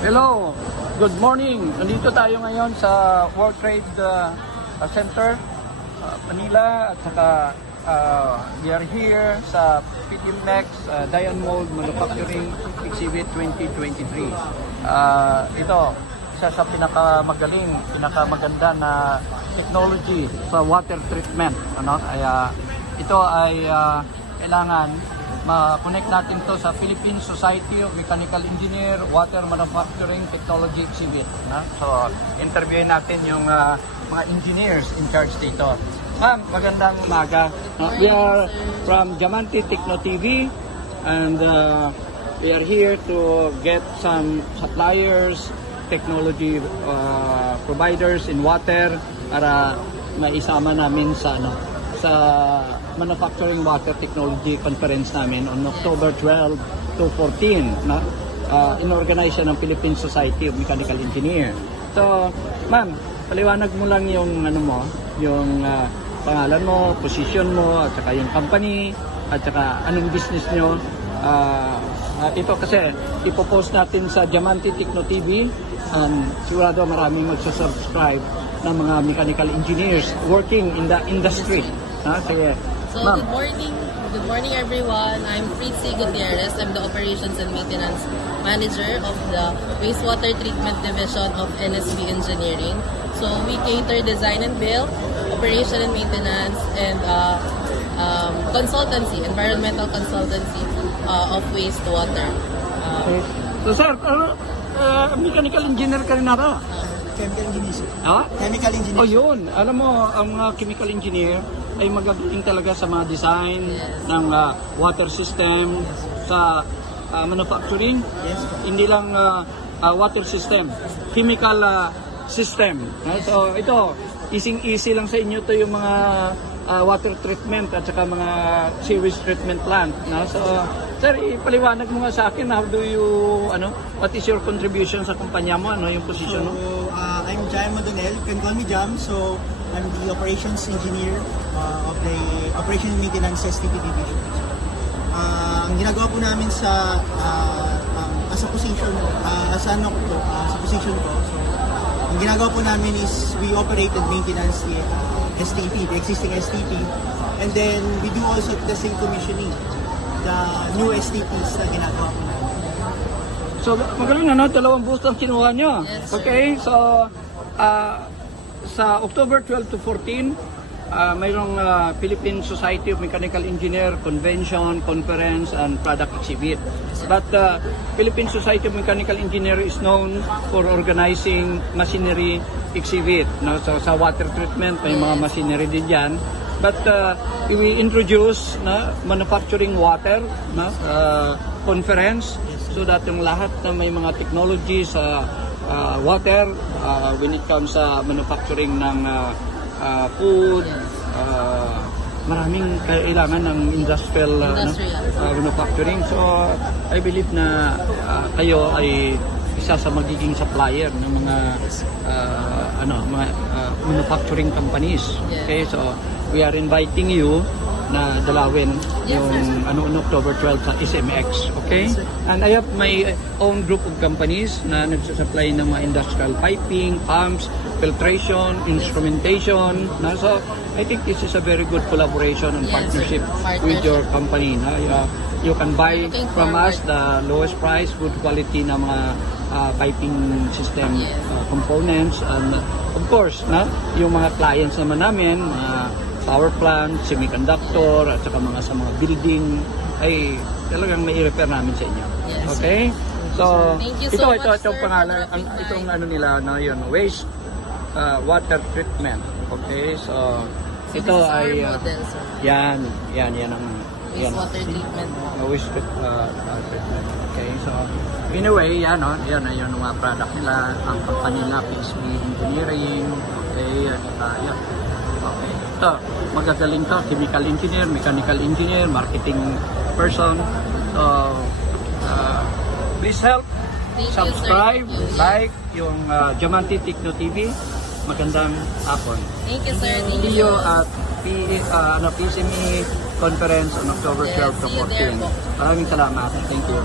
Hello, good morning. Nandito tayo ngayon sa World Trade Center, Manila, at saka we are here sa PDMX Diamond Mold Manufacturing Exhibit 2023. Ito, isa sa pinakamaganda na technology sa water treatment. Ito ay kailangan ma-connect natin to sa Philippine Society of Mechanical Engineer Water Manufacturing Technology Exhibit. So, interviewin natin yung mga engineers in charge dito. Ma'am, magandang umaga. We are from Diamante Techno TV and we are here to get some suppliers, technology providers in water para maisama namin sa Manufacturing Water Technology Conference namin on October 12 to 14 inorganize siya ng Philippine Society of Mechanical Engineer. So, ma'am, paliwanag mo lang yung yung pangalan mo, position mo, at saka yung company, at saka anong business nyo. Ito kasi ipopost natin sa Diamante Techno TV and sigurado maraming magsasubscribe ng mga mechanical engineers working in the industry. Sige. So, good morning everyone. I'm Fritzy Gutierrez. I'm the Operations and Maintenance Manager of the Wastewater Treatment Division of NSB Engineering. So, we cater design and build, operation and maintenance, and consultancy, environmental consultancy of wastewater. Okay. So, sir, mechanical engineer ka rin na ba? Chemical engineer. Chemical engineer. Oh, yun. Alam mo, ang mga chemical engineer ay magagaling talaga sa mga design ng water system, sa manufacturing. Yes. Hindi lang water system, chemical system. So ito, easy lang sa inyo to yung mga water treatment at saka mga sewage treatment plant. So sir, ipaliwanag mo nga sa akin, how do you, what is your contribution sa kumpanya mo? Ano yung position mo? So, I'm Jam Madonel. You can call me Jam. So, I'm the operations engineer of the Operation and Maintenance STP Division. Ang ginagawa po namin sa position ko, so, ang ginagawa po namin is we operate and maintenance the STP, the existing STP, and then we do also the same commissioning, the new STPs na ginagawa po namin. So, magaling dalawang boost ang kinuha nyo. Yes, okay, so sa October 12 to 14, mayroong Philippine Society of Mechanical Engineer Convention, Conference, and Product Exhibit. But Philippine Society of Mechanical Engineer is known for organizing machinery exhibit. So, sa water treatment, may mga machinery din dyan. But we introduce manufacturing water conference so that yung lahat na may mga technology sa water when it comes sa manufacturing ng food, maraming kailangan ng industrial manufacturing. So I believe na kayo ay isa sa magiging supplier ng mga manufacturing companies. Okay, so we are inviting you na dalawin yung October 12 sa SMX, okay? And I have my own group of companies na nagsusupply ng mga industrial piping, pumps, filtration, instrumentation. So I think this is a very good collaboration and partnership with your company. You can buy from us the lowest price, good quality na mga piping system components, and of course, yung mga clients naman namin, power plant, semiconductor, at saka sa mga building, ay talagang mai-refer namin sa inyo. Okay? So, ito pangalan, itong nila, yun, waste water treatment. Okay? So, ito ay, yan ang, wastewater treatment. Treatment. Okay? So, anyway, yan yung mga product nila, ang company na, PSB Engineering, okay, yan. Okay. Ito, magagaling to, chemical engineer, mechanical engineer, marketing person. So, please help, subscribe, like yung Diamante Techno TV. Magandang hapon. Thank you, sir. See you at PCME conference on October 12 to 14. Maraming salamat. Thank you.